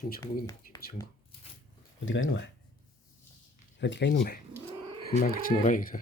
김천국이네. 김천국. 어디 가 이놈아? 어디 가 이놈아? 엄마랑 같이 놀아야겠어.